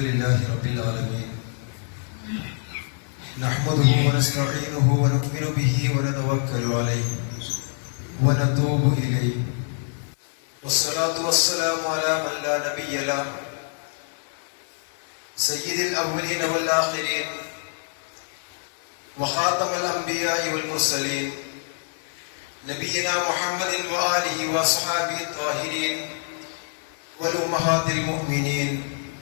لله رب العالمين. نحمده ونستعينه ونؤمن به ونتوكل عليه ونتوب إليه. والصلاة والسلام على من لا نبي له. سيد الأولين والآخرين. وخاتم الأنبياء والمرسلين. نبينا محمد وآله وأصحابه الطاهرين. والأمهات المؤمنين.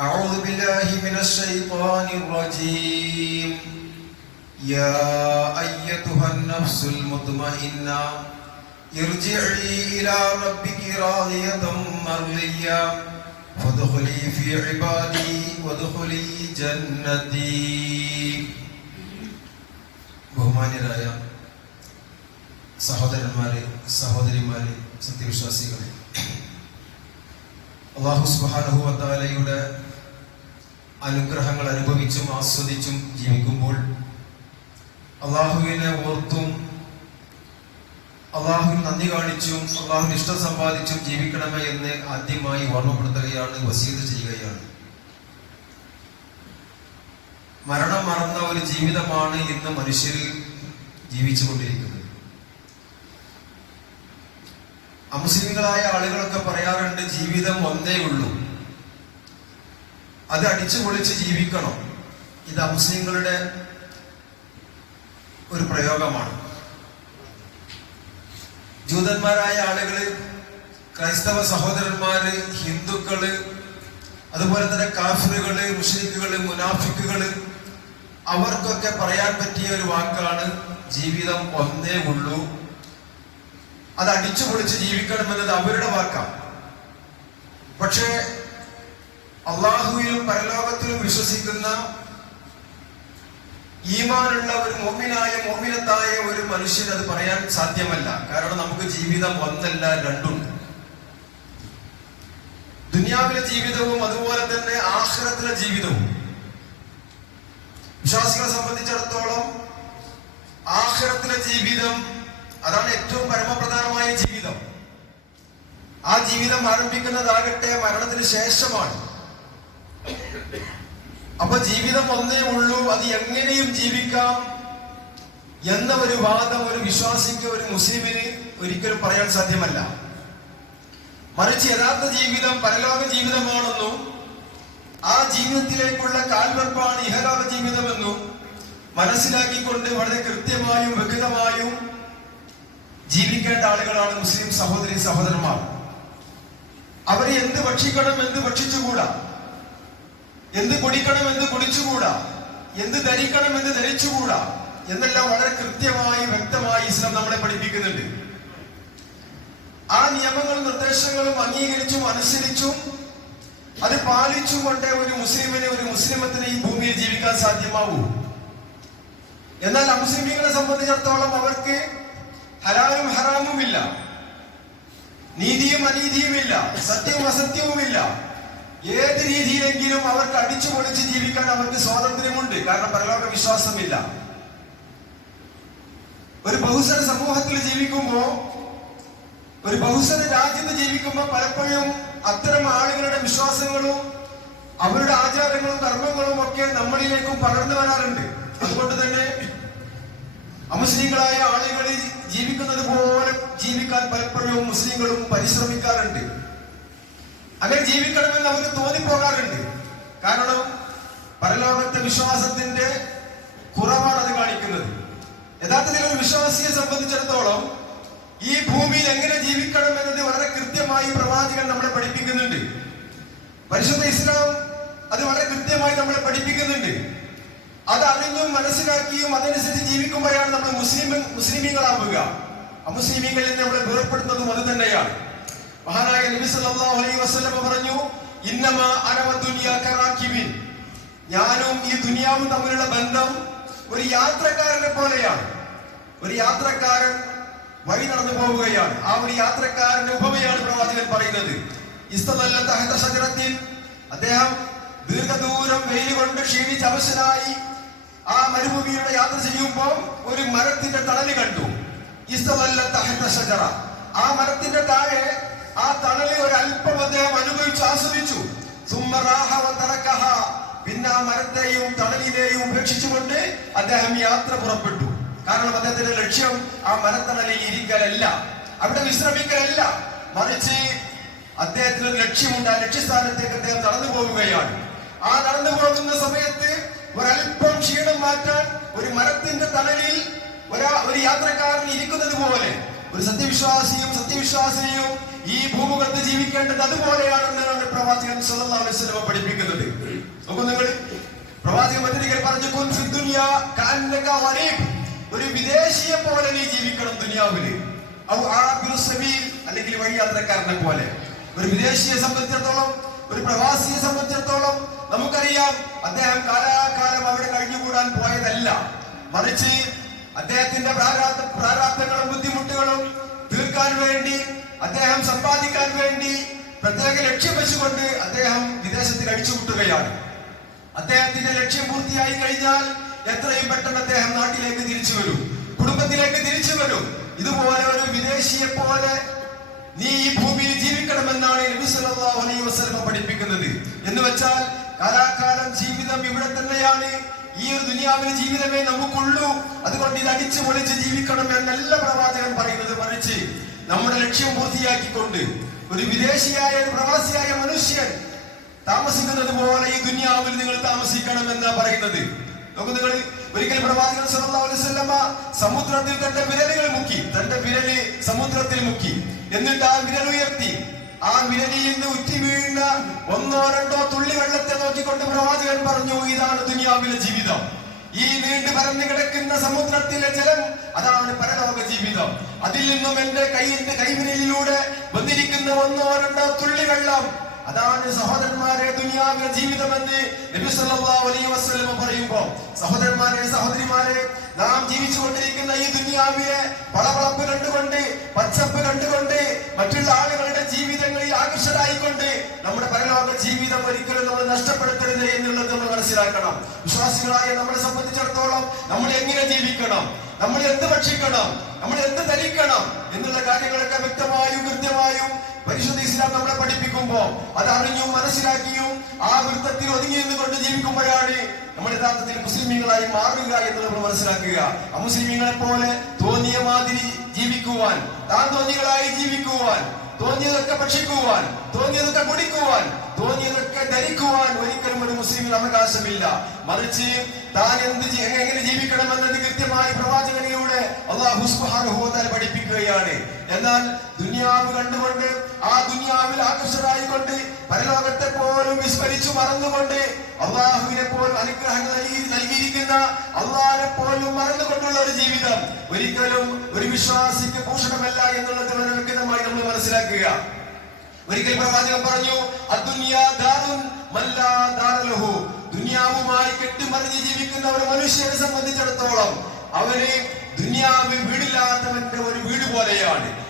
أعوذ بالله من الشيطان الرجيم يا أيتها النفس المطمئنة ارجعي إلى ربك راضية مرضية فادخلي في عبادي وادخلي جنتي ബഹുമാന്യരായ സഹോദരന്മാരെ സഹോദരിമാരെ സത്യവിശ്വാസികളെ അള്ളാഹു സുബാനുഭവത്താലയുടെ അനുഗ്രഹങ്ങൾ അനുഭവിച്ചും ആസ്വദിച്ചും ജീവിക്കുമ്പോൾ അള്ളാഹുവിനെ ഓർത്തും അള്ളാഹുവിന് നന്ദി കാണിച്ചും അള്ളാഹുവിന് ഇഷ്ടം സമ്പാദിച്ചും ജീവിക്കണമേ എന്ന് ആദ്യമായി ഓർമ്മപ്പെടുത്തുകയാണ് വസീത് ചെയ്യുകയാണ്. മരണം മറന്ന ഒരു ജീവിതമാണ് ഇന്ന് മനുഷ്യരിൽ ജീവിച്ചു കൊണ്ടിരിക്കുന്നത്. അമുസ്ലിങ്ങളായ ആളുകളൊക്കെ പറയാറുണ്ട് ജീവിതം ഒന്നേ ഉള്ളൂ. അത് അടിച്ചു പൊളിച്ച് ജീവിക്കണം. ഇത് മുസ്ലിങ്ങളുടെ ഒരു പ്രയോഗമാണ്. ജൂതന്മാരായ ആളുകൾ ക്രൈസ്തവ സഹോദരന്മാര് ഹിന്ദുക്കൾ അതുപോലെ തന്നെ കാഫിറുകൾ മുസ്ലിക്കുകൾ മുനാഫിക്കുകൾ അവർക്കൊക്കെ പറയാൻ പറ്റിയ ഒരു വാക്കാണ് ജീവിതം ഒന്നേ ഉള്ളൂ. അത് അടിച്ചു പൊളിച്ച് ജീവിക്കണമെന്നത് അവരുടെ വാക്കാണ് പക്ഷേ അള്ളാഹുവിലും പരലോകത്തിലും വിശ്വസിക്കുന്ന ഈമാനുള്ള ഒരു മോമിനായ മോമിനത്തായ ഒരു മനുഷ്യൻ അത് പറയാൻ സാധ്യമല്ല. കാരണം നമുക്ക് ജീവിതം ഒന്നല്ല രണ്ടുണ്ട് ദുനിയാവിലെ ജീവിതവും അതുപോലെ തന്നെ ആഹ്റത്തിലെ ജീവിതവും. വിശ്വാസികളെ സംബന്ധിച്ചിടത്തോളം ആഹ്റത്തിലെ ജീവിതം അതാണ് ഏറ്റവും പരമപ്രധാനമായ ജീവിതം. ആ ജീവിതം ആരംഭിക്കുന്നതാകട്ടെ മരണത്തിന് ശേഷമാണ്. അപ്പൊ ജീവിതം ഒന്നേ ഉള്ളൂ. അത് എങ്ങനെയും ജീവിക്കാം എന്ന ഒരു വാദം ഒരു വിശ്വാസിക്ക് ഒരു മുസ്ലിമിന് ഒരിക്കലും പറയാൻ സാധ്യമല്ല. മറിച്ച് യഥാർത്ഥ ജീവിതം പരലോക ജീവിതമാണെന്നും ആ ജീവിതത്തിലേക്കുള്ള കാൽവർപ്പാണ് ഇഹലോക ജീവിതമെന്നും മനസ്സിലാക്കിക്കൊണ്ട് വളരെ കൃത്യമായും വ്യക്തമായും ജീവിക്കേണ്ട ആളുകളാണ് മുസ്ലിം സഹോദരി സഹോദരന്മാർ. അവരെ എന്ത് ഭക്ഷിക്കണം എന്ത് ഭക്ഷിച്ചുകൂടാ? എന്ത് കുടിക്കണം എന്ത് കുടിച്ചുകൂടാ? എന്ത് ധരിക്കണം എന്ത് ധരിച്ചുകൂടാ? എന്നെല്ലാം വളരെ കൃത്യമായി വ്യക്തമായി ഇസ്ലാം നമ്മളെ പഠിപ്പിക്കുന്നുണ്ട്. ആ നിയമങ്ങളും നിർദ്ദേശങ്ങളും അംഗീകരിച്ചും അനുസരിച്ചും അത് പാലിച്ചുകൊണ്ട് ഒരു മുസ്ലിമിനെ ഒരു മുസ്ലിമത്തിന് ഈ ഭൂമിയിൽ ജീവിക്കാൻ സാധ്യമാവൂ. എന്നാൽ അമുസ്ലിമീങ്ങളെ സംബന്ധിച്ചിടത്തോളം അവർക്ക് ഹലാലും ഹറാമുമില്ല നീതിയും അനീതിയുമില്ല സത്യവും അസത്യവുമില്ല. ഏത് രീതിയിലെങ്കിലും അവർക്ക് അടിച്ചു പൊളിച്ച് ജീവിക്കാൻ അവർക്ക് സ്വാതന്ത്ര്യമുണ്ട്. കാരണം പരലോക വിശ്വാസമില്ല. ഒരു ബഹുസന സമൂഹത്തിൽ ജീവിക്കുമ്പോ ഒരു ബഹുസന രാജ്യത്ത് ജീവിക്കുമ്പോൾ പലപ്പോഴും അത്തരം ആളുകളുടെ വിശ്വാസങ്ങളും അവരുടെ ആചാരങ്ങളും കർമ്മങ്ങളും ഒക്കെ നമ്മളിലേക്കും പകർന്നു വരാറുണ്ട്. അതുകൊണ്ട് തന്നെ അമുസ്ലിങ്ങളായ ആളുകളിൽ ജീവിക്കുന്നത് പോലെ ജീവിക്കാൻ പലപ്പോഴും മുസ്ലിങ്ങളും പരിശ്രമിക്കാറുണ്ട്. അങ്ങനെ ജീവിക്കണമെന്ന് നമുക്ക് തോന്നിപ്പോകാറുണ്ട്. കാരണം പരലോകത്തെ വിശ്വാസത്തിന്റെ കുറവാണ് അത് കാണിക്കുന്നത്. യഥാർത്ഥത്തിൽ ഒരു വിശ്വാസിയെ സംബന്ധിച്ചിടത്തോളം ഈ ഭൂമിയിൽ എങ്ങനെ ജീവിക്കണം എന്നത് വളരെ കൃത്യമായി പ്രവാചകൻ നമ്മളെ പഠിപ്പിക്കുന്നുണ്ട്. പരിശുദ്ധ ഇസ്ലാം അത് വളരെ കൃത്യമായി നമ്മളെ പഠിപ്പിക്കുന്നുണ്ട്. അത് അറിഞ്ഞും മനസ്സിലാക്കിയും അതനുസരിച്ച് ജീവിക്കുമ്പോഴാണ് നമ്മൾ മുസ്ലിം മുസ്ലിമീങ്ങളാവുക. അമുസ്ലിമീങ്ങളിൽ നമ്മളെ വേർപ്പെടുന്നതും അത് തന്നെയാണ്. മഹാനായ നബി സല്ലല്ലാഹു അലൈഹി വസല്ലം പറഞ്ഞു ഇന്നമ അനവ ദുനിയ കറാക്കിബിൻ. ഞാനും ഈ ദുനിയാവും തമ്മിലുള്ള ബന്ധം ഒരു യാത്രക്കാരനെ പോലെയാണ്. ഒരു യാത്രക്കാരൻ വഴി നടന്നു പോവുകയാണ്. ആ ഒരു യാത്രക്കാരന്റെ ഉപമയാണ് പ്രവാചകൻ പറയുന്നത്. ഇസ്തമല്ല തഹത ശജറത്തിൽ അദ്ദേഹം ദീർഘദൂരം വെയിൽ കൊണ്ട് ക്ഷീണിച്ച് അവശനായി ആ മരുഭൂമിയുടെ യാത്ര ചെയ്യുമ്പോൾ ഒരു മരത്തിന്റെ തണൽ കണ്ടു. ഇസ്തമല്ല തഹത ഷജറ ആ മരത്തിന്റെ താഴെ ആ തണലിൽ ഒരു അല്പം അദ്ദേഹം അനുഭവിച്ച് ആസ്വദിച്ചു. പിന്നെ ആ മരത്തെയും തണലിനെയും ഉപേക്ഷിച്ചുകൊണ്ട് അദ്ദേഹം യാത്ര പുറപ്പെട്ടു. കാരണം അദ്ദേഹത്തിന്റെ ലക്ഷ്യം ആ മരത്തണലിൽ ഇരിക്കലല്ല. അവിടെ വിശ്രമിക്കലല്ല. മറിച്ച് അദ്ദേഹത്തിന് ലക്ഷ്യമുണ്ട്. ആ ലക്ഷ്യസ്ഥാനത്തേക്ക് അദ്ദേഹം നടന്നു പോവുകയാണ്. ആ നടന്നു പോകുന്ന സമയത്ത് ഒരല്പം ക്ഷീണം മാറ്റാൻ ഒരു മരത്തിന്റെ തണലിൽ ഒരാ ഒരു യാത്രക്കാരൻ ഇരിക്കുന്നത് പോലെ. ഒരു സത്യവിശ്വാസിയും സത്യവിശ്വാസിനിയും ഈ ഭൂമുഖത്ത് ജീവിക്കേണ്ടത് അതുപോലെയാണെന്നാണ് പ്രവാചകൻ വസല്ലം പഠിപ്പിക്കുന്നത്. നോക്കൂ നിങ്ങൾ പ്രവാചകൻ മറ്റൊരിക്കൽ പറഞ്ഞു "കുൻ ഫി ദുനിയ കഅന്നക ഒരു വിദേശിയെ പോലെ നീ ജീവിക്കണം ദുനിയാവിൽ. അല്ലെങ്കിൽ വഴിയാത്രക്കാരനെ പോലെ. ഒരു വിദേശിയെ സംബന്ധിച്ചിടത്തോളം ഒരു പ്രവാസിയെ സംബന്ധിച്ചിടത്തോളം നമുക്കറിയാം അദ്ദേഹം കാലാകാലം അവിടെ കഴിഞ്ഞുകൂടാൻ പോയതല്ല. മറിച്ച് അദ്ദേഹത്തിന്റെ പ്രാരാബ്ദങ്ങളും ബുദ്ധിമുട്ടുകളും തീർക്കാൻ വേണ്ടി അദ്ദേഹം സമ്പാദിക്കാൻ വേണ്ടി പ്രത്യേക ലക്ഷ്യം വെച്ചുകൊണ്ട് അദ്ദേഹം വിദേശത്ത് കഴിച്ചുകൂട്ടുകയാണ് അദ്ദേഹത്തിന്റെ ലക്ഷ്യം പൂർത്തിയായി കഴിഞ്ഞാൽ എത്രയും പെട്ടെന്ന് അദ്ദേഹം നാട്ടിലേക്ക് തിരിച്ചു വരും. കുടുംബത്തിലേക്ക് തിരിച്ചു വരും. ഇതുപോലെ ഒരു വിദേശിയെ പോലെ നീ ഈ ഭൂമിയിൽ ജീവിക്കണമെന്നാണ് നബി സല്ലല്ലാഹു അലൈഹി വസല്ലം പഠിപ്പിക്കുന്നത്. എന്ന് വെച്ചാൽ കാലാകാലം ജീവിതം ഇവിടെ തന്നെയാണ്. ഈ ഒരു ദുനിയാവിലെ ജീവിതമേ നമുക്കുള്ളൂ. അതുകൊണ്ട് ഇത് അടിച്ചു പൊളിച്ച് ജീവിക്കണം എന്നല്ല പ്രവാചകൻ പറയുന്നത്. മറിച്ച് നമ്മുടെ ലക്ഷ്യം പൂർത്തിയാക്കിക്കൊണ്ട് ഒരു വിദേശിയായ ഒരു പ്രവാസിയായ മനുഷ്യൻ താമസിക്കുന്നത് പോലെ ഈ ദുന്യാവിൽ നിങ്ങൾ താമസിക്കണം എന്നാ പറയുന്നത്. നോക്കൂ നിങ്ങൾ ഒരിക്കൽ പ്രവാചകൻ സല്ലല്ലാഹു അലൈഹി വസല്ലമ സമുദ്രത്തിൽ തന്റെ വിരലുകൾ മുക്കി തന്റെ വിരൽ സമുദ്രത്തിൽ മുക്കി. എന്നിട്ട് ആ വിരൽ ഉയർത്തി. ആ വിരലിൽ നിന്ന് ഉറ്റി വീഴുന്ന ഒന്നോ രണ്ടോ തുള്ളി വെള്ളത്തെ നോക്കിക്കൊണ്ട് പ്രവാചകൻ പറഞ്ഞു ഇതാണ് ദുനിയാവിലെ ജീവിതം. ഈ നീണ്ടു പരന്നു കിടക്കുന്ന സമുദ്രത്തിലെ ജലം അതാണ് പരലോക ജീവിതം. അതിൽ നിന്നും എന്റെ കൈയിന്റെ കൈവിരലിലൂടെ വന്നിരിക്കുന്ന ഒന്നോ രണ്ടോ തുള്ളി വെള്ളം അതാണ് സഹോദരന്മാരെ ദുനിയാവിലെ ജീവിതമെന്ന് നബി സല്ലല്ലാഹു അലൈഹി വസല്ലം പറയുമ്പോൾ. സഹോദരന്മാരെ സഹോദരിമാരെ നാം ജീവിച്ചുകൊണ്ടിരിക്കുന്ന ഈ ദുനിയാവിലെ പളവളപ്പ് കണ്ടുകൊണ്ട് പച്ചപ്പ് കണ്ടുകൊണ്ട് മറ്റുള്ള ആളുകളുടെ ജീവിതങ്ങളിൽ ആകർഷരായിക്കൊണ്ട് നമ്മുടെ പരലോക ജീവിതം ഒരിക്കലും നമ്മൾ നഷ്ടപ്പെടുത്തരുത് എന്നുള്ളത് നമ്മൾ മനസ്സിലാക്കണം. വിശ്വാസികളായ നമ്മളെ സംബന്ധിച്ചിടത്തോളം നമ്മൾ എങ്ങനെ ജീവിക്കണം? നമ്മൾ എന്ത് ഭക്ഷിക്കണം? നമ്മൾ എന്ത് ധരിക്കണം? എന്നുള്ള കാര്യങ്ങളൊക്കെ വ്യക്തമായും കൃത്യമായും പരിശുദ്ധ ഇസ്ലാം നമ്മളെ പഠിപ്പിക്കുമ്പോ അത് അറിഞ്ഞും മനസ്സിലാക്കിയും ആ വൃത്തത്തിൽ ഒതുങ്ങി നിന്നുകൊണ്ട് ജീവിക്കുമ്പോഴാണ് നമ്മൾ യഥാർത്ഥത്തിൽ മുസ്ലിമീങ്ങളായി മാറുക എന്ന് നമ്മൾ മനസ്സിലാക്കുക. അമുസ്ലിമീങ്ങളെ പോലെ തോന്നിയ മാതിരി ജീവിക്കുവാൻ താൻ തോന്നികളായി ജീവിക്കുവാൻ തോന്നിയതൊക്കെ ഭക്ഷിക്കുവാൻ തോന്നിയതൊക്കെ കുടിക്കുവാൻ തോന്നിയതൊക്കെ ധരിക്കുവാൻ ഒരിക്കലും ഒരു മുസ്ലിമിന് അവകാശമില്ല മറിച്ച് താൻ എന്ത് എങ്ങനെ ജീവിക്കണം ജീവിക്കണമെന്നത് കൃത്യമായി പ്രവാചകനിലൂടെ അള്ളാഹു പഠിപ്പിക്കുകയാണ്. എന്നാൽ ദുനിയാവ് കണ്ടുകൊണ്ട് ആ ദുനിയാവിൽ ആകർഷരായിക്കൊണ്ട് പരലോകത്തെ പോലും വിസ്മരിച്ചു മറന്നുകൊണ്ട് അള്ളാഹുവിനെ പോലും അനുഗ്രഹങ്ങൾ നൽകി നൽകിയിരിക്കുന്ന അള്ളാഹിനെ പോലും മറന്നുകൊണ്ടുള്ള ഒരു ജീവിതം. ഒരിക്കലും ഒരു വിശ്വാസിക്ക് പോഷകമല്ല എന്നുള്ളത് വളരെ വ്യക്തമായി നമ്മൾ മനസ്സിലാക്കുക. ഒരിക്കൽ പ്രവാചകൻ പറഞ്ഞു ദുനിയാവുമായി കെട്ടിമറിഞ്ഞ് ജീവിക്കുന്ന ഒരു മനുഷ്യനെ സംബന്ധിച്ചിടത്തോളം അവന് ദുനിയാവ് വീടില്ലാത്തവന്റെ ഒരു വീട് പോലെയാണ്.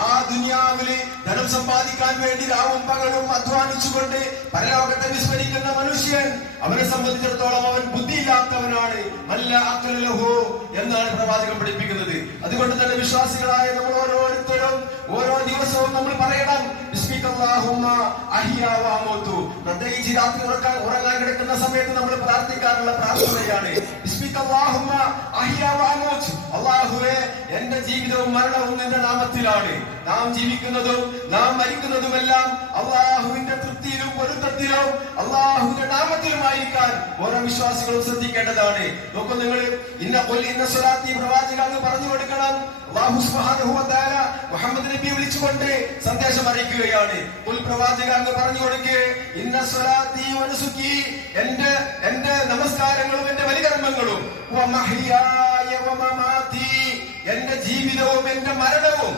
ആ ദുനിയാവിൽ ധനം സമ്പാദിക്കാൻ വേണ്ടി രാവും പകലും അധ്വാനിച്ചുകൊണ്ട് പരലോകത്തെ വിസ്മരിക്കുന്ന മനുഷ്യൻ അവനെ സംബന്ധിച്ചിടത്തോളം അവൻ ബുദ്ധിയില്ലാത്തവനാണ്. അല്ല അക്കലഹു എന്നാണ് പ്രവാചകൻ പഠിപ്പിക്കുന്നത്. അതുകൊണ്ട് തന്നെ വിശ്വാസികളായ നമ്മൾ ഓരോരുത്തരും ഓരോ ദിവസവും നമ്മൾ പറയണം പ്രത്യേകിച്ച് രാത്രി ഉറക്കാൻ ഉറങ്ങാൻ കിടക്കുന്ന സമയത്ത് നമ്മൾ പ്രാർത്ഥിക്കാറുള്ള പ്രാർത്ഥനയാണ്. ബിസ്മിക്കല്ലാഹുമ്മ അഹ്യാ വ അല്ലാഹുവേ എന്റെ ജീവിതവും മരണവും നിന്റെ നാമത്തിലാണ്. നാം ജീവിക്കുന്നതും നാം മരിക്കുന്നതുമെല്ലാം അള്ളാഹുവിന്റെ തൃപ്തിയിലും പൊരുത്തത്തിലും അള്ളാഹുവിന്റെ നാമത്തിലുമായിരിക്കാൻ ഓരോ വിശ്വാസികളും ശ്രദ്ധിക്കേണ്ടതാണ്. നോക്കൂ നിങ്ങൾ ഇന്ന കൊല്ലി ഇന്ന സ്വലാത്തി പ്രവാചക അങ്ങ് പറഞ്ഞു കൊടുക്കണം. മുഹമ്മദ് നബി വിളിച്ചുകൊണ്ട് സന്ദേശം അറിയിക്കുകയാണ്. കുൽ പ്രവാചക അങ്ങ് പറഞ്ഞു കൊടുക്കേ ഇന്ന സ്വലാത്തി വ നുസുക്കി എന്റെ എന്റെ നമസ്കാരങ്ങളും എന്റെ ബലികർമ്മങ്ങളും വ മഹ്യായ വ മമാതി എന്റെ ജീവിതവും എന്റെ മരണവും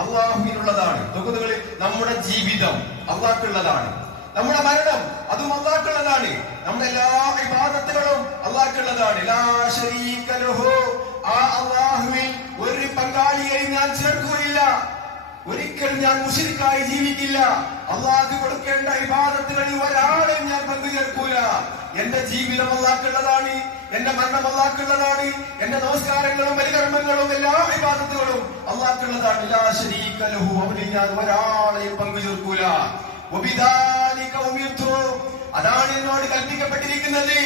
അള്ളാഹുവിനുള്ളതാണ് നോക്കുന്നുകൾ നമ്മുടെ ജീവിതം അള്ളാഹ്ക്കുള്ളതാണ് നമ്മുടെ മരണം അതും അള്ളാഹ്ക്കുള്ളതാണ് നമ്മുടെ എല്ലാ വിവാദത്തുകളും അള്ളാഹ്ക്കുള്ളതാണ് ആ അള്ളാഹുവിൽ ഒരു പങ്കാളിയെയും ഞാൻ ചേർക്കുകയില്ല. ഒരിക്കലും ഞാൻ മുഷിരിക്കായി ജീവിക്കില്ല. അള്ളാഹ് കൊടുക്കേണ്ട വിവാദത്തുകളിൽ ഒരാളെയും ഞാൻ പങ്കു ചേർക്കൂല. എന്റെ ജീവിതം അള്ളാക്കുള്ളതാണ് എന്റെ മരണം അള്ളാക്കുള്ളതാണ് എന്റെ നമസ്കാരങ്ങളും പരികർമ്മങ്ങളും എല്ലാ വിവാദത്തുകളും അള്ളാക്കുള്ളതാണ് ലഹു അവനിൽ ഞാൻ ഒരാളെയും പങ്കു ചേർക്കൂല. അതാണ് എന്നോട് കൽപ്പിക്കപ്പെട്ടിരിക്കുന്നത്.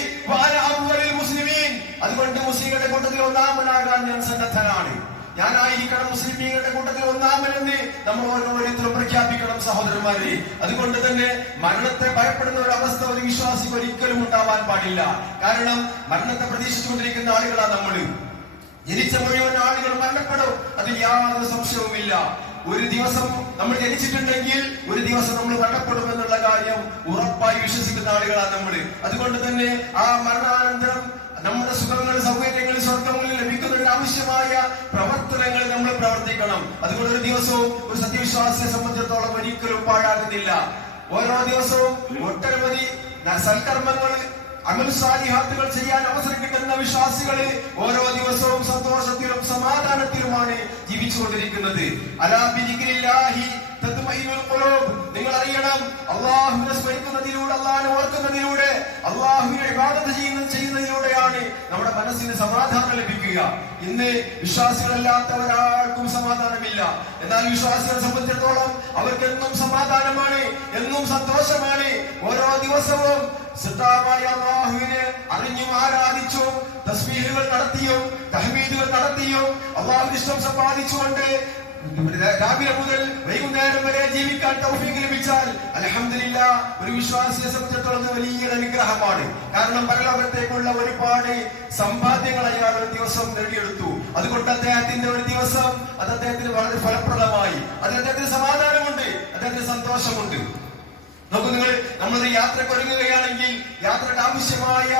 അതുകൊണ്ട് മുസ്ലിങ്ങളുടെ കൂട്ടത്തിൽ ഒന്നാമനാകാൻ ഞാൻ സന്നദ്ധനാണ്. ഞാനായിരിക്കണം മുസ്ലിമീങ്ങളുടെ കൂട്ടത്തിൽ ഒന്നാമനെന്ന് നമ്മൾ ഓരോരുത്തരും പ്രഖ്യാപിക്കണം സഹോദരന്മാരെ. അതുകൊണ്ട് തന്നെ മരണത്തെ ഭയപ്പെടുന്ന ഒരു അവസ്ഥ ഒരു വിശ്വാസിക്ക് ഒരിക്കലും ഉണ്ടാവാൻ പാടില്ല. കാരണം മരണത്തെ പ്രതീക്ഷിച്ചുകൊണ്ടിരിക്കുന്ന ആളുകളാണ് നമ്മൾ. ജനിച്ച മുഴുവൻ ആളുകൾ മരണപ്പെടും. അതിൽ യാതൊരു സംശയവുമില്ല. ഒരു ദിവസം നമ്മൾ ജനിച്ചിട്ടുണ്ടെങ്കിൽ ഒരു ദിവസം നമ്മൾ മരണപ്പെടുമെന്നുള്ള കാര്യം ഉറപ്പായി വിശ്വസിക്കുന്ന ആളുകളാണ് നമ്മൾ. അതുകൊണ്ട് തന്നെ ആ മരണാനന്തരം നമ്മുടെ സുഖങ്ങൾ സൗകര്യങ്ങൾ സ്വർഗങ്ങളിൽ ലഭിക്കുന്നതിന് ആവശ്യമായ പ്രവർത്തനങ്ങൾ നമ്മൾ പ്രവർത്തിക്കണം. അതുകൊണ്ട് ഒരു ദിവസവും ഒരു സത്യവിശ്വാസിയെ സംബന്ധിച്ചിടത്തോളം ഒരിക്കലും പാഴാകുന്നില്ല. ഓരോ ദിവസവും ഒട്ടനവധി സൽക്കർമ്മങ്ങൾ അമൽസാലിഹാത്തുകൾ ചെയ്യാൻ അവസരം കിട്ടുന്ന വിശ്വാസികൾ ഓരോ ദിവസവും സന്തോഷത്തിലും സമാധാനത്തിലുമാണ് ജീവിച്ചുകൊണ്ടിരിക്കുന്നത്. ഖുലൂബ് നിങ്ങൾ അറിയണം അള്ളാഹുവിനെ സ്മരിക്കുന്നതിലൂടെ അള്ളാഹിനെ ഓർക്കുന്നതിലൂടെ അള്ളാഹുവിനെ ഇബാദത്ത് ചെയ്യുന്ന ചെയ്യുന്നതിലൂടെയാണ് നമ്മുടെ മനസ്സിന് സമാധാനം ലഭിക്കുക. ഇന്ന് വിശ്വാസികളല്ലാത്ത ഒരാൾക്കും സമാധാനമില്ല. എന്നാൽ വിശ്വാസികളെ സംബന്ധിച്ചിടത്തോളം അവർക്ക് എന്നും സമാധാനമാണ് എന്നും സന്തോഷമാണ്. ഓരോ ദിവസവും സിദ്ധാവായ അള്ളാഹുവിനെ അറിഞ്ഞും ആരാധിച്ചും തസ്ബീഹുകൾ നടത്തിയും തഹ്മീദുകൾ നടത്തിയും അള്ളാഹു ഇഷ്ടം സമ്പാദിച്ചുകൊണ്ട് രാവിലെ മുതൽ വൈകുന്നേരം വരെ ജീവിക്കാൻ തൗഫീഖ് ലഭിച്ചാൽ അലഹമില്ല ഒരു വിശ്വാസിയെ സംബന്ധിച്ചിടത്തോളം വലിയൊരു അനുഗ്രഹമാണ്. കാരണം പരലോകത്തേക്കുള്ള ഒരുപാട് സമ്പാദ്യങ്ങൾ അയാൾ ഒരു ദിവസം നേടിയെടുത്തു. അതുകൊണ്ട് അദ്ദേഹത്തിന്റെ ഒരു ദിവസം അത് അദ്ദേഹത്തിന് വളരെ ഫലപ്രദമായി. അതിന് അദ്ദേഹത്തിന് സമാധാനമുണ്ട് അദ്ദേഹത്തിന് സന്തോഷമുണ്ട്. നോക്കൂ നിങ്ങൾ നമ്മളൊരു യാത്രയ്ക്ക് ഒരുങ്ങുകയാണെങ്കിൽ യാത്രയ്ക്ക് ആവശ്യമായ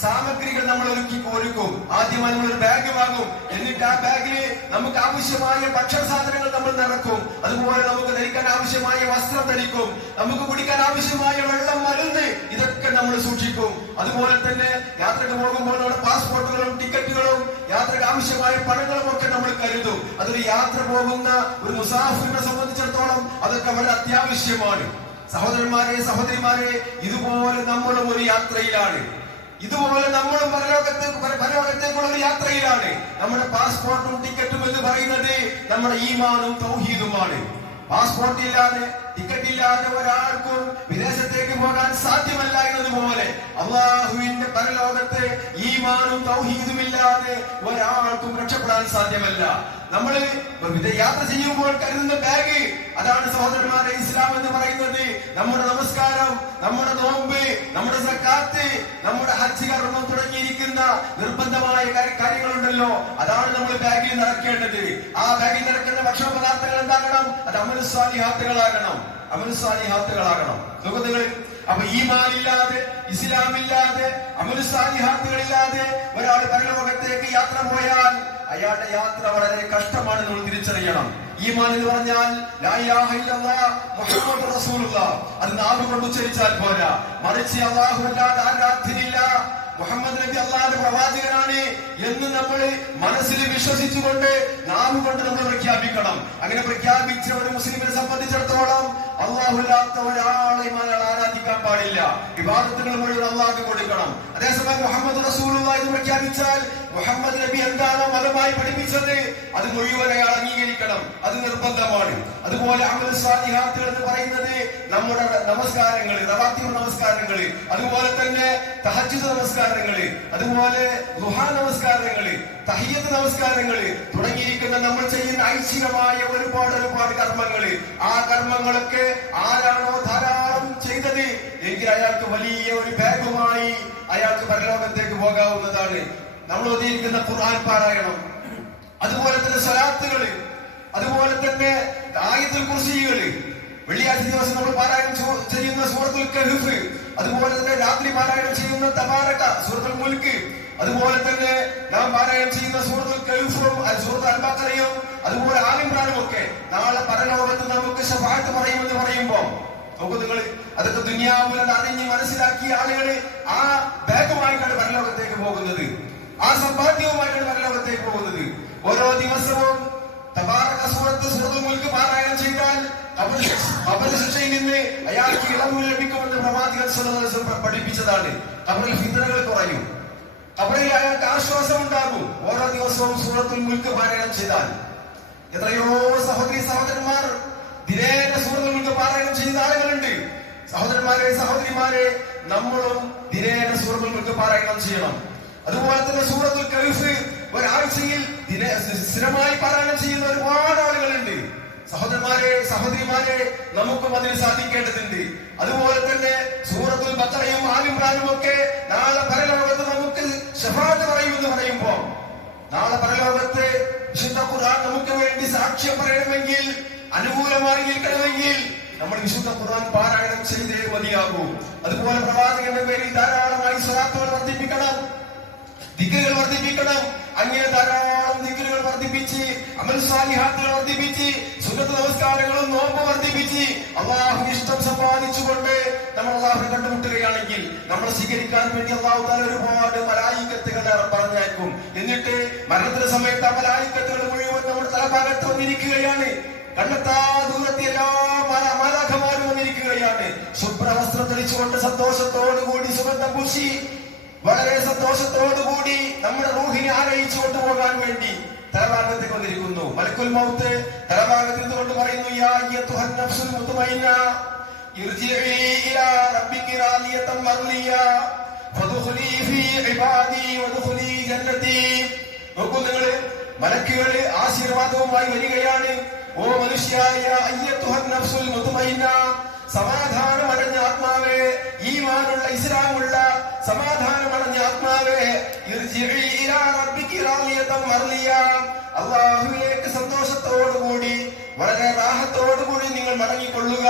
സാമഗ്രികൾ നമ്മൾ ഒരുക്കി ഒരുക്കും. ആദ്യമായി നമ്മൾ ഒരു ബാഗ് വാങ്ങും. എന്നിട്ട് ആ ബാഗിൽ നമുക്ക് ആവശ്യമായ ഭക്ഷണ സാധനങ്ങൾ നമ്മൾ നിറക്കും. അതുപോലെ നമുക്ക് ധരിക്കാൻ ആവശ്യമായ വസ്ത്രം ധരിക്കും. നമുക്ക് കുടിക്കാൻ ആവശ്യമായ വെള്ളം മരുന്ന് ഇതൊക്കെ നമ്മൾ സൂക്ഷിക്കും. അതുപോലെ തന്നെ യാത്രയ്ക്ക് പോകുമ്പോൾ നമ്മുടെ പാസ്പോർട്ടുകളും ടിക്കറ്റുകളും യാത്രയ്ക്ക് ആവശ്യമായ പണങ്ങളും ഒക്കെ നമ്മൾ കരുതും. അതൊരു യാത്ര പോകുന്ന ഒരു മുസാഫിറിനെ സംബന്ധിച്ചിടത്തോളം അതൊക്കെ വളരെ അത്യാവശ്യമാണ്. സഹോദരന്മാരെ സഹോദരിമാരെ ഇതുപോലെ നമ്മളും ഒരു യാത്രയിലാണ്. ഇതുപോലെ നമ്മൾ പരലോകത്തേക്ക് പര- പരലോകത്തേക്കുള്ള ഒരു യാത്രയിലാണ്. നമ്മുടെ പാസ്പോർട്ടും ടിക്കറ്റും എന്ന് പറയുന്നത് നമ്മുടെ ഈമാനും തൗഹീദുമാണ്. പാസ്പോർട്ട് ഇല്ലാതെ ടിക്കറ്റ് ഇല്ലാതെ ഒരാൾക്കും വിദേശത്തേക്ക് പോകാൻ സാധ്യമല്ല എന്നതുപോലെ അള്ളാഹുവിന്റെ പരലോകത്ത് ഈമാനും തൗഹീദും ഇല്ലാതെ ഒരാൾക്കും രക്ഷപ്പെടാൻ സാധ്യമല്ല. നമ്മൾ യാത്ര ചെയ്യുമ്പോൾ കരുതുന്ന ബാഗ് അതാണ് സഹോദരന്മാരെ ഇസ്ലാം എന്ന് പറയുന്നത്. നമ്മുടെ നമസ്കാരം നമ്മുടെ നോമ്പ് നമ്മുടെ സക്കാത്ത് നമ്മുടെ ഹജ്ജ് കർമ്മം തുടങ്ങിയിരിക്കുന്ന നിർബന്ധമായ കാര്യങ്ങളുണ്ടല്ലോ. അതാണ് നമ്മൾ ബാഗിൽ നടക്കേണ്ടത്. ആ ബാഗിൽ നടക്കേണ്ട ഭക്ഷണ പദാർത്ഥങ്ങൾ എന്താകണം? അത് അമലുസ്വാലിഹാത്തുകളാകണം അമലുസ്വാലിഹാത്തുകളാകണം നിങ്ങൾ അപ്പൊ ഈമാനില്ലാതെ ഇസ്ലാമില്ലാതെ ഇല്ലാതെ ഒരാൾ പരലോകത്തേക്ക് യാത്ര പോയാൽ അയാളുടെ യാത്ര വളരെ കഷ്ടമാണ് നിങ്ങൾ തിരിച്ചറിയണം. ഈമാൻ എന്ന് പറഞ്ഞാൽ മുഹമ്മദ് റസൂലുള്ള. അത് നാവ് കൊണ്ട് ഉച്ചരിച്ചാൽ പോരാ. മറിച്ച് അള്ളാഹു അല്ലാതെ ആരാധ്യനില്ല മുഹമ്മദ് നബി അള്ളാഹുന്റെ പ്രവാചകനാണ് എന്ന് നമ്മൾ മനസ്സിൽ വിശ്വസിച്ചുകൊണ്ട് നാവ് കൊണ്ട് നമ്മൾ പ്രഖ്യാപിക്കണം. അങ്ങനെ പ്രഖ്യാപിച്ച ഒരു മുസ്ലിമിനെ സംബന്ധിച്ചിടത്തോളം അള്ളാഹുല്ലാത്ത ഒരാളെ അയാൾ ആരാധിക്കാൻ പാടില്ല. വിവാദത്തുകൾ മുഴുവൻ അള്ളാഹ് കൊടുക്കണം. അതേസമയം മുഹമ്മദ് റസൂൽ പ്രഖ്യാപിച്ചാൽ മുഹമ്മദ് നബി എന്താണോ മതമായി പഠിപ്പിച്ചത്? അത് മുഴുവൻ അംഗീകരിക്കണം. അത് നിർബന്ധമാണ്. അതുപോലെ അമൽ എന്ന് പറയുന്നത് നമ്മുടെ നമസ്കാരങ്ങൾ റവാത്തീവ് നമസ്കാരങ്ങൾ അതുപോലെ തന്നെ തഹജിദ് നമസ്കാരങ്ങൾ അതുപോലെ ദുഹാ നമസ്കാരങ്ങൾ തഹിയത്ത് നമസ്കാരങ്ങൾ തുടങ്ങിയിരിക്കുന്ന നമ്മൾ ചെയ്യുന്ന ഐച്ഛികമായ ഒരുപാട് ഒരുപാട് കർമ്മങ്ങൾ ആ കർമ്മങ്ങളൊക്കെ ആരാണോ ധാരാളം ചെയ്തത്? എങ്കിൽ അയാൾക്ക് വലിയ ഒരു ബാഗുമായി അയാൾക്ക് പരലോകത്തേക്ക് പോകാവുന്നതാണ്. നമ്മൾ ഒതിയിരിക്കുന്ന ഖുർആൻ പാരായണം അതുപോലെ തന്നെ സ്വലാത്തുകൾ അതുപോലെ തന്നെ ആയത്തുൽ കുർസികൾ. വെള്ളിയാഴ്ച ദിവസം നമ്മൾ പാരായണം ചെയ്യുന്ന സൂറത്തുൽ കഹ്ഫ് അതുപോലെ തന്നെ രാത്രി പാരായണം ചെയ്യുന്ന തബാരക സൂറത്തുൽ മുൽക്ക് അതുപോലെ തന്നെ നാം പാരായണം ചെയ്യുന്ന സൂറത്തുൽ കൗഫും സൂറത്ത് അൽബാക്കറയും അതുപോലെ ആലിമ്രാനും ഒക്കെ നാളെ പരലോകത്ത് നമുക്ക് ശഫാത്ത് പറയുമെന്ന് പറയുമ്പോൾ നോക്കൂ നിങ്ങൾ അതൊക്കെ ദുനിയാവിൽ അറിഞ്ഞ് മനസ്സിലാക്കിയ ആളുകൾ ആ ബാഗുമായിട്ടാണ് പരലോകത്തേക്ക് പോകുന്നത്. ആ സമ്പാദ്യവുമായിട്ടാണ് പരലോകത്തേക്ക് പോകുന്നത്. ഓരോ ദിവസവും സൂറത്ത് സൂറത്തുൽ മുൽക്ക് പാരായണം ചെയ്താൽ ഖബർ ശിക്ഷ- ഖബർ ശിക്ഷയിൽ നിന്ന് അയാൾക്ക് ഇളവ് ലഭിക്കുമെന്ന് പ്രവാചകൻ പഠിപ്പിച്ചതാണ്. ഖബറിൽ ഹിന്ദനകൾ കുറയും. ഖബറിൽ അയാൾക്ക് ആശ്വാസം ഉണ്ടാകും ഓരോ ദിവസവും സൂറത്തുൽ മുൽക്ക് പാരായണം ചെയ്താൽ. എത്രയോ സഹോദരി സഹോദരന്മാർ ദിനേന സൂറത്തുൽ മുൽക്ക് പാരായണം ചെയ്യുന്ന ആളുകളുണ്ട്. സഹോദരന്മാരെ സഹോദരിമാരെ നമ്മളും ദിനേന സൂറത്തുൽ മുൽക്ക് പാരായണം ചെയ്യണം. അതുപോലെ തന്നെ സൂറത്തുൽ കൗഫ് ഒരാഴ്ചയിൽ സ്ഥിരമായി പാരായണം ചെയ്യുന്ന ഒരുപാട് ആളുകളുണ്ട്. സഹോദരന്മാരെ സഹോദരിമാരെ നമുക്കും അതിന് സാധിക്കേണ്ടതുണ്ട്. അതുപോലെ തന്നെ സൂറത്തുൽ ബത്തറയും ആലിമ്രാനും ഒക്കെ നാളെ പരലോകത്ത് നമുക്ക് ഷഫാത്ത് പറയുമെന്ന് പറയുമ്പോ നാളെ പരലോകത്ത് വിശുദ്ധ ഖുർആൻ നമുക്ക് വേണ്ടി സാക്ഷ്യം പറയണമെങ്കിൽ അനുകൂലമായി നിൽക്കണമെങ്കിൽ നമ്മൾ വിശുദ്ധ ഖുർആൻ പാരായണം ചെയ്തേ മതിയാകൂ. അതുപോലെ പ്രവാചകന്റെ പേരിൽ ധാരാളമായി സ്വലാത്തുകൾ വർദ്ധിപ്പിക്കണം. ദിക്കറുകൾ വർദ്ധിപ്പിക്കണം. അങ്ങനെ ധാരാളം ദിക്കുകൾ വർദ്ധിപ്പിച്ച് അമൽ സാലിഹാത്തുകൾ വർദ്ധിപ്പിച്ച് സുന്നത്ത് നമസ്കാരങ്ങളും നോമ്പ് വർദ്ധിപ്പിച്ച് അള്ളാഹു ഇഷ്ടം സമ്പാദിച്ചുകൊണ്ട് നമ്മൾ അള്ളാഹു കണ്ടുമുട്ടുകയാണെങ്കിൽ നമ്മൾ സ്വീകരിക്കാൻ വേണ്ടി അള്ളാഹു താല ഒരുപാട് മലായിക്കത്തുകൾ പറഞ്ഞേക്കും എന്നിട്ട് മരണത്തിന്റെ സമയത്ത് ആ മലായിക്കത്തുകൾ മുഴുവൻ നമ്മുടെ തലഭാഗത്ത് വന്നിരിക്കുകയാണ്. കണ്ടെത്താ ദൂരത്തെ എല്ലാ മല മാലാഖമാരും വന്നിരിക്കുകയാണ്. ശുഭ്രവസ്ത്രം ധരിച്ചുകൊണ്ട് സന്തോഷത്തോടു കൂടി സുഗന്ധം പൂശി വളരെ സന്തോഷത്തോടു കൂടി നമ്മുടെ റൂഹിനെ ആനയിച്ചു കൊണ്ടുപോകാൻ വേണ്ടി തലഭാഗത്തിൽ വന്നിരിക്കുന്നു മലക്കുൽ മൗത്ത് തലഭാഗത്തിൽ കൊണ്ട് പറയുന്നു യാ ഇർജിഇ ഇലാ ഫീ ഇബാദി ജന്നതി നിങ്ങൾ ആശീർവാദവുമായി വരികയാണ്. ഓ മനുഷ്യായ അയ്യത്തുഹൻ നഫ്സുൽ മുത്മയിന്ന സമാധാനമടഞ്ഞ ആത്മാവേ ഇസ്ലാമുള്ള അള്ളാഹുവിലേക്ക് സന്തോഷത്തോടുകൂടി വളരെ റാഹത്തോടുകൂടി നിങ്ങൾ മടങ്ങിക്കൊള്ളുക.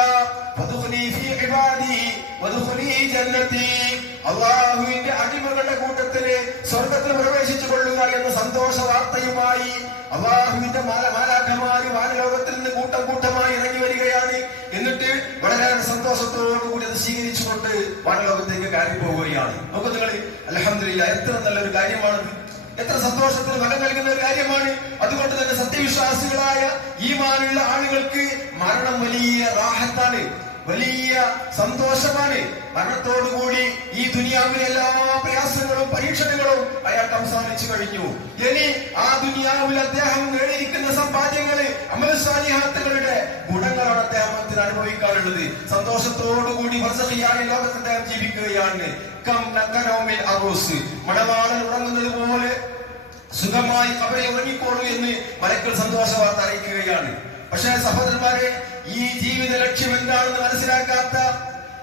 അള്ളാഹുവിന്റെ അടിമകളുടെ കൂട്ടത്തിൽ സ്വർഗത്തിൽ പ്രവേശിച്ചു കൊള്ളുക എന്ന സന്തോഷ വാർത്തയുമായി അള്ളാഹുവിന്റെ മാല- മാലാഖമാര് വാനലോകത്തിൽ നിന്ന് കൂട്ടം കൂട്ടമായി ഇറങ്ങി വരികയാണ്. എന്നിട്ട് വളരെ സന്തോഷത്തോടുകൂടി അത് സ്വീകരിച്ചുകൊണ്ട് വാനലോകത്തേക്ക് കയറി പോവുകയാണ് നോക്കൂ നിങ്ങൾ അലഹമില്ല എത്ര നല്ലൊരു കാര്യമാണത് എത്ര സന്തോഷത്തിന് ഫലം നൽകുന്ന ഒരു കാര്യമാണ്. അതുകൊണ്ട് തന്നെ സത്യവിശ്വാസികളായ ഈമാനുള്ള ആളുകൾക്ക് മരണം വലിയ റാഹത്താണ്. വലിയ സന്തോഷമാണ്. മരണത്തോടുകൂടി ഈ ദുനിയാവിലെ എല്ലാ പ്രയാസങ്ങളും പരീക്ഷണങ്ങളും അയാൾക്ക് അവസാനിച്ചു കഴിഞ്ഞു. ഇനി ആ ദുനിയാവിൽ അദ്ദേഹം നേടിയിരിക്കുന്ന സമ്പാദ്യങ്ങൾ അമലസ്വാലിഹാത്തുകളുടെ ഗുണങ്ങളാണ് അദ്ദേഹത്തിന് അനുഭവിക്കാനുള്ളത് സന്തോഷത്തോടുകൂടി വർഷയായ ലോകത്ത് അദ്ദേഹം ജീവിക്കുകയാണ്. മണവാളൻ ഉറങ്ങുന്നത് പോലെ സുഖമായി അവരെ ഉറങ്ങിക്കോളൂ എന്ന് മലക്കൾ സന്തോഷ വാർത്ത അറിയിക്കുകയാണ്. പക്ഷേ സഹോദരന്മാരെ ഈ ജീവിത ലക്ഷ്യം എന്താണെന്ന് മനസ്സിലാക്കാത്ത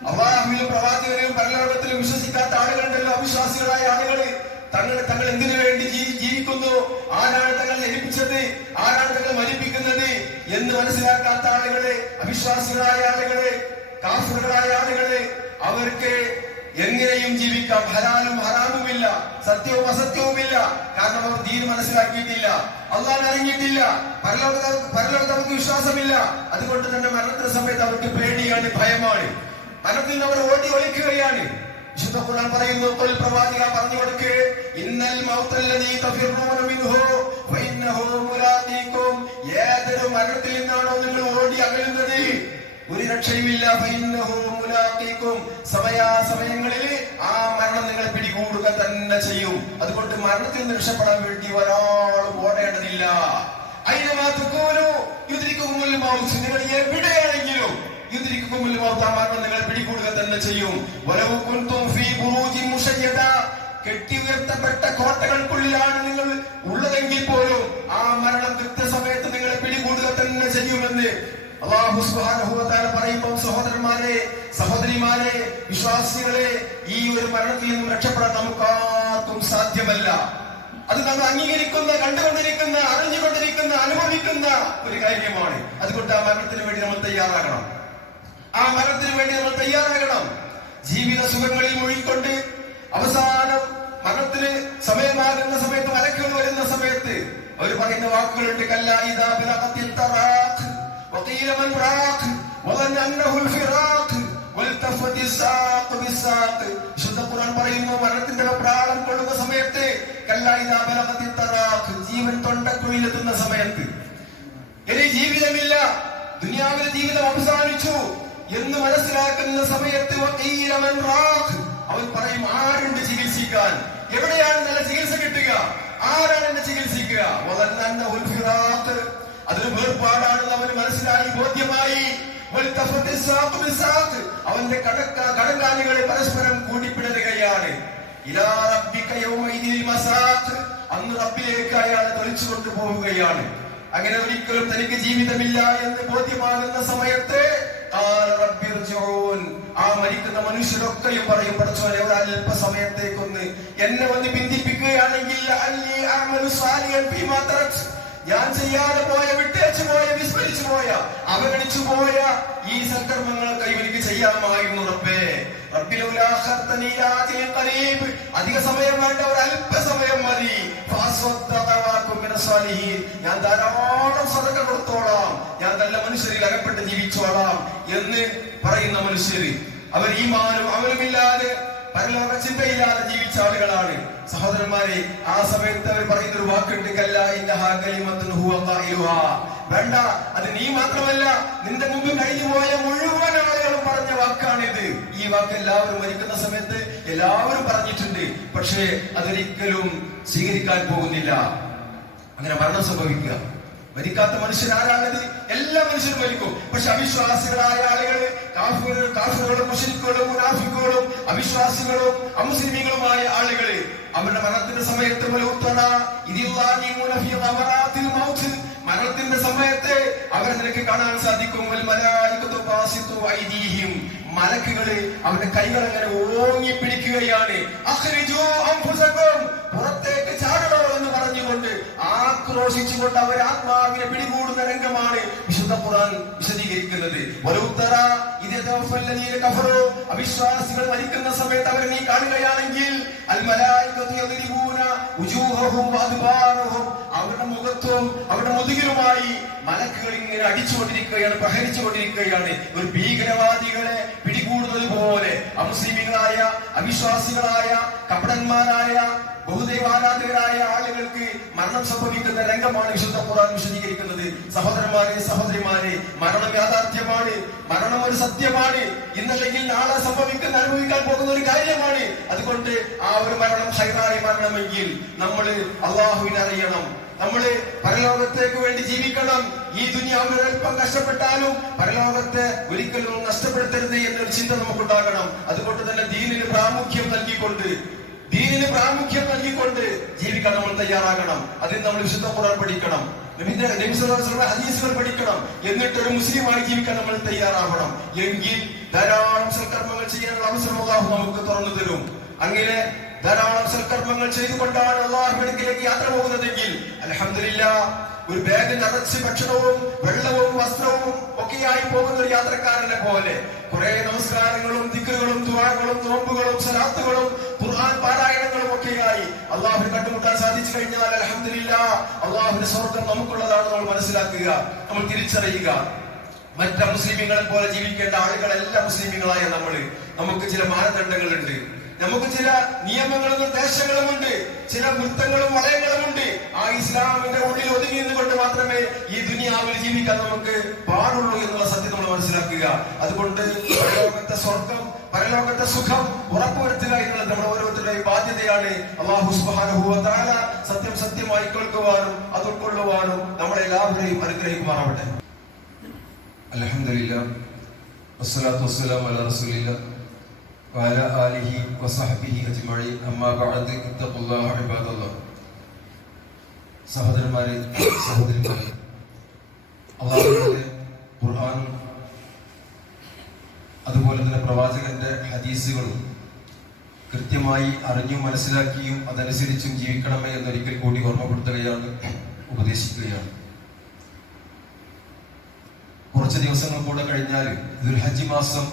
അള്ളാഹുവിലും പ്രവാചകനെയും പരലോകത്തിലും വിശ്വസിക്കാത്ത ആളുകളുണ്ടല്ലോ അവിശ്വാസികളായ ആളുകൾ തങ്ങൾ തങ്ങൾ എന്തിനു വേണ്ടി ജീവിക്കുന്നു? ആരാണ് തങ്ങൾ ലഭിച്ചത് ആരാണ് തങ്ങൾ മരിപ്പിക്കുന്നത് എന്ന് മനസ്സിലാക്കാത്ത ആളുകളെ അവിശ്വാസികളായ ആളുകളെ കാഫറുകളായ ആളുകളെ അവർക്ക് എങ്ങനെയും ജീവിക്കാം. ഹലാലും ഹറാമുമില്ല. സത്യവും അസത്യവുമില്ല. കാരണം അവർ ദീൻ മനസ്സിലാക്കിയിട്ടില്ല. അള്ളാൻ അറിഞ്ഞിട്ടില്ല പരലോക പരലോകത്ത് അവർക്ക് വിശ്വാസമില്ല. അതുകൊണ്ട് തന്നെ മരണത്തിന്റെ സമയത്ത് അവർക്ക് പേടിയാണ് ഭയമാണ്. മരണത്തിൽ നിന്ന് അവർ ഓടി ഒളിക്കുകയാണ്. വിശുദ്ധ ഖുർആൻ പറയുന്നു "ഖുൽ പ്രവാചക പറഞ്ഞു കൊടുക്ക്. ഇന്നൽ മൗത്തല്ലദീ തഫിറൂന മിൻഹു ഫഇന്നഹു മുലാഖീകും ഏതൊരു മരണത്തിൽ നിന്നാണോ നിങ്ങൾ ഓടി അകലുന്നത്? ഒരു രക്ഷയുമില്ല സമയാസമയങ്ങളിൽ ആ മരണം നിങ്ങളെ പിടികൂടുക തന്നെ ചെയ്യും. അതുകൊണ്ട് മരണത്തിൽ നിന്ന് രക്ഷപ്പെടാൻ വേണ്ടി ഒരാളും ഓടേണ്ടതില്ല. അയിനമാ തുകൂനു യുദ്രിക്കുമുൽ മൗസ് നിങ്ങൾ എവിടെയാണെങ്കിലും യുദ്രിക്കുമുൽ മൗത്ത് മരണം നിങ്ങളെ പിടികൂടുക തന്നെ ചെയ്യും. കെട്ടി ഉയർത്തപ്പെട്ട കോട്ടകൾക്കുള്ളിലാണ് നിങ്ങൾ ഉള്ളതെങ്കിൽ പോലും ആ മരണം കൃത്യസമയത്ത് അള്ളാഹു തആല പറയുമ്പോൾ സഹോദരന്മാരെ സഹോദരിമാരെ വിശ്വാസികളെ ഈ ഒരു മരണത്തിൽ നിന്നും രക്ഷപ്പെടാൻ നമുക്ക് ആർക്കും സാധ്യമല്ല. അത് നമ്മൾ അംഗീകരിക്കുന്ന കണ്ടുകൊണ്ടിരിക്കുന്ന അറിഞ്ഞുകൊണ്ടിരിക്കുന്ന അനുഭവിക്കുന്ന ഒരു കാര്യമാണ്. അതുകൊണ്ട് ആ മരണത്തിന് വേണ്ടി നമ്മൾ തയ്യാറാകണം. ആ മരണത്തിന് വേണ്ടി നമ്മൾ തയ്യാറാകണം. ജീവിത സുഖങ്ങളിൽ മുഴിക്കൊണ്ട് അവസാനം മരണത്തിന് സമയമാകുന്ന സമയത്ത് മലക്കുകൾ വരുന്ന സമയത്ത് അവർ പറയുന്ന വാക്കുകളുണ്ട് തറാഖ്. وقيل من راق وظن انه الفراق والتفت الساق بالساق. ശുദ്ധ ഖുർആൻ പറയുന്നു മരണത്തിന്റെ പ്രാണം കൊള്ളുന്ന സമയത്ത് കല്ലായി തറാഖ് ജീവൻ തൊണ്ടക്കുഴിയിലെത്തുന്ന സമയത്ത്. ഇനി ജീവിതമില്ല. ദുനിയാവിലെ ജീവിതം അവസാനിച്ചു. എന്ന് മനസ്സിലാക്കുന്ന സമയത്ത് അവൻ പറയും ആരുണ്ട് ചികിത്സിക്കാൻ? എവിടെയാണ് നല്ല ചികിത്സ കിട്ടുക? ആരാണ് എന്നെ ചികിത്സിക്കുക? അതൊരു വേർപാടാണെന്ന് അവന് മനസ്സിലായി ബോധ്യമായി. അവന്റെ കടങ്കാലികളെ പരസ്പരം കൂട്ടിപ്പിടരുകയാണ്. അന്ന് റബ്ബിലേക്ക് അയാൾ തെളിച്ചു കൊണ്ടുപോവുകയാണ്. അങ്ങനെ ഒരിക്കലും തനിക്ക് ജീവിതമില്ല എന്ന് ബോധ്യമാകുന്ന സമയത്ത് ആ മരിക്കുന്ന മനുഷ്യരൊക്കെയും പറയും പഠിച്ചോനെ ഒരു അല്പസമയത്തേക്കൊന്ന് എന്നെ വന്ന് ബന്ധിപ്പിക്കുകയാണെങ്കിൽ ഞാൻ ചെയ്യാതെ പോയ വിട്ടേച്ചു പോയ വിസ്മരിച്ചു പോയ അവഗണിച്ചു പോയ ഈ സന്ദർഭങ്ങൾ കൈവരിക്ക് ചെയ്യാമായിരുന്നു റബ്ബേ. അധിക സമയം വേണ്ട ഒരു അല്പ സമയം മതി. ഞാൻ ധാരാളം സദക കൊടുത്തോളാം ഞാൻ നല്ല മനുഷ്യരിൽ അകപ്പെട്ട് ജീവിച്ചോളാം എന്ന് പറയുന്ന മനുഷ്യർ അവർ ഈ മാനും അവനുമില്ലാതെ പരലോക ചിന്തയില്ലാതെ ജീവിച്ച ആളുകളാണ്. സഹോദരന്മാരെ ആ സമയത്ത് അവർ പറയുന്ന ഒരു വാക്കുണ്ട്. വേണ്ട അത് നീ മാത്രമല്ല നിന്റെ മുമ്പ് കഴിഞ്ഞു പോയ മുഴുവൻ ആളുകളും പറഞ്ഞ വാക്കാണിത്. ഈ വാക്ക് എല്ലാവരും മരിക്കുന്ന സമയത്ത് എല്ലാവരും പറഞ്ഞിട്ടുണ്ട്. പക്ഷേ അതൊരിക്കലും സ്വീകരിക്കാൻ പോകുന്നില്ല. അങ്ങനെ മരണം സംഭവിക്കുക. മരിക്കാത്ത മനുഷ്യൻ ആരാണത്? എല്ലാ മനുഷ്യരും മരിക്കും പക്ഷെ അവിശ്വാസികളായ ആളുകൾ കാഫുകളും മുസ്ലിക്കുകളും മുനാഫിക്കുകളും അവിശ്വാസികളും അമുസ്ലിമികളുമായ ആളുകൾ അവരുടെ മരണത്തിന്റെ സമയത്ത് മരണത്തിന്റെ സമയത്ത് അവരെ നിനക്ക് കാണാൻ സാധിക്കും. മലക്കുകളെ അവരുടെ കൈകൾ അങ്ങനെ ഓങ്ങി പിടിക്കുകയാണ്. പുറത്തേക്ക് ആക്രോശിച്ചുകൊണ്ട് അവർ ആത്മാവിനെ പിടികൂടുന്ന രംഗമാണ് വിശുദ്ധ ഖുർആൻ വിശദീകരിക്കുന്നത്. അവിശ്വാസികൾ മരിക്കുന്ന സമയത്ത് അവരെ നീ കാണുകയാണെങ്കിൽ അവരുടെ മുഖത്തും അവരുടെ മുതുകിലുമായി മലക്കുകൾ ഇങ്ങനെ അടിച്ചുകൊണ്ടിരിക്കുകയാണ് പ്രഹരിച്ചുകൊണ്ടിരിക്കുകയാണ്. ഒരു ഭീകരവാദികളെ പിടികൂടുന്നത് പോലെ. അമുസ്ലിമികളായ അവിശ്വാസികളായ കപടന്മാരായ ബഹുദൈവാരാധകരായ ആളുകൾക്ക് മരണം സംഭവിക്കുന്ന രംഗമാണ് വിശുദ്ധ ഖുർആൻ വിശദീകരിക്കുന്നത്. സഹോദരന്മാരെ സഹോദരിമാരെ മരണം യാഥാർത്ഥ്യമാണ്. മരണം ഒരു സത്യമാണ്. ഇന്നല്ലെങ്കിൽ നാളെ സംഭവിക്കുന്ന അനുഭവിക്കാൻ പോകുന്ന ഒരു കാര്യമാണ്. അതുകൊണ്ട് ആ ഒരു മരണം ഹൈറായി മരണമെങ്കിൽ നമ്മൾ അള്ളാഹുവിനെ അറിയണം. നമ്മൾ പരലോകത്തേക്ക് വേണ്ടി ജീവിക്കണം. ഈ ദുനിയാവിൽ അല്പം കഷ്ടപ്പെട്ടാലും പരലോകത്തെ ഒരിക്കലും നഷ്ടപ്പെടുത്തരുത് എന്നൊരു ചിന്ത നമുക്കുണ്ടാകണം. അതുകൊണ്ട് തന്നെ ദീനിന് പ്രാമുഖ്യം നൽകിക്കൊണ്ട് ദീനിന് പ്രാമുഖ്യം നൽകിക്കൊണ്ട് ജീവിക്കാൻ നമ്മൾ തയ്യാറാകണം. അതിന് നമ്മൾ വിശുദ്ധ ഖുർആൻ പഠിക്കണം. ഹദീസുകൾ പഠിക്കണം. എന്നിട്ട് ഒരു മുസ്ലിമായി ജീവിക്കാൻ നമ്മൾ തയ്യാറാവണം. എങ്കിൽ ധാരാളം സൽക്കർമ്മങ്ങൾ ചെയ്യാനുള്ള അവസരം അള്ളാഹു നമുക്ക് തുറന്നു തരും. അങ്ങനെ ധാരാളം സൽക്കർമ്മങ്ങൾ ചെയ്തുകൊണ്ടാണ് അള്ളാഹുലേക്ക് യാത്ര പോകുന്നതെങ്കിൽ അൽഹംദുലില്ലാ ഒരു ബാഗ് നിറച്ച് ഭക്ഷണവും വെള്ളവും വസ്ത്രവും ഒക്കെയായി പോകുന്ന ഒരു യാത്രക്കാരനെ പോലെ കുറെ നമസ്കാരങ്ങളും ദിക്കുകളും ദുആകളും നോമ്പുകളും സലാത്തുകളും ഖുർആൻ പാരായണങ്ങളും ഒക്കെയായി അള്ളാഹുവിനെ കണ്ടുമുട്ടാൻ സാധിച്ചു കഴിഞ്ഞാൽ അലഹമില്ല അള്ളാഹുവിന്റെ സ്വർഗം നമുക്കുള്ളതാണ് നമ്മൾ മനസ്സിലാക്കുക നമ്മൾ തിരിച്ചറിയുക. മറ്റ മുസ്ലിമീങ്ങളെ പോലെ ജീവിക്കേണ്ട ആളുകളെല്ലാം മുസ്ലിമീങ്ങളായ നമ്മൾ. നമുക്ക് ചില മാനദണ്ഡങ്ങളുണ്ട്. നമുക്ക് ചില നിയമങ്ങളും നിർദ്ദേശങ്ങളും ഉണ്ട് ചില വൃത്തങ്ങളും വളയങ്ങളും ഉണ്ട് ആ ഇസ്ലാമിന്റെ ഉള്ളിൽ ഒതുങ്ങി നിന്നുകൊണ്ട് മാത്രമേ ഈ ദുനിയാവിൽ ജീവിക്കാൻ നമുക്ക് പാടുള്ളൂ എന്നുള്ള സത്യം നമ്മൾ മനസ്സിലാക്കുക. അതുകൊണ്ട് പരലോകത്തെ സ്വർഗം പരലോകത്തെ സുഖം ഉറപ്പുവരുത്തുക എന്നുള്ളത് നമ്മുടെ ഓരോരുത്തരുടെയും ബാധ്യതയാണ്. അള്ളാഹു സത്യം സത്യമായി കേൾക്കുവാനും അത് ഉൾക്കൊള്ളുവാനും നമ്മളെ എല്ലാവരെയും അനുഗ്രഹിക്കുമാറാവട്ടെ. അലഹമില്ല വസ്സലാത്തു വസ്സലാമു അലാ റസൂലില്ലാ വഅലാ أجمعين. أما بعد اتقوا الله عباد الله. സഹോദരന്മാരെ സഹോദരിമാരെ അള്ളാഹുവിന്റെ ഖുർആൻ അതുപോലെ തന്നെ പ്രവാചകന്റെ ഹദീസുകളും കൃത്യമായി അറിഞ്ഞും മനസ്സിലാക്കിയും അതനുസരിച്ചും ജീവിക്കണമേ എന്നൊരിക്കൽ കൂടി ഓർമ്മപ്പെടുത്തുകയാണ് ഉപദേശിക്കുകയാണ്. കുറച്ച് ദിവസങ്ങൾ കൂടെ കഴിഞ്ഞാൽ ദുൽഹജ്ജ് മാസം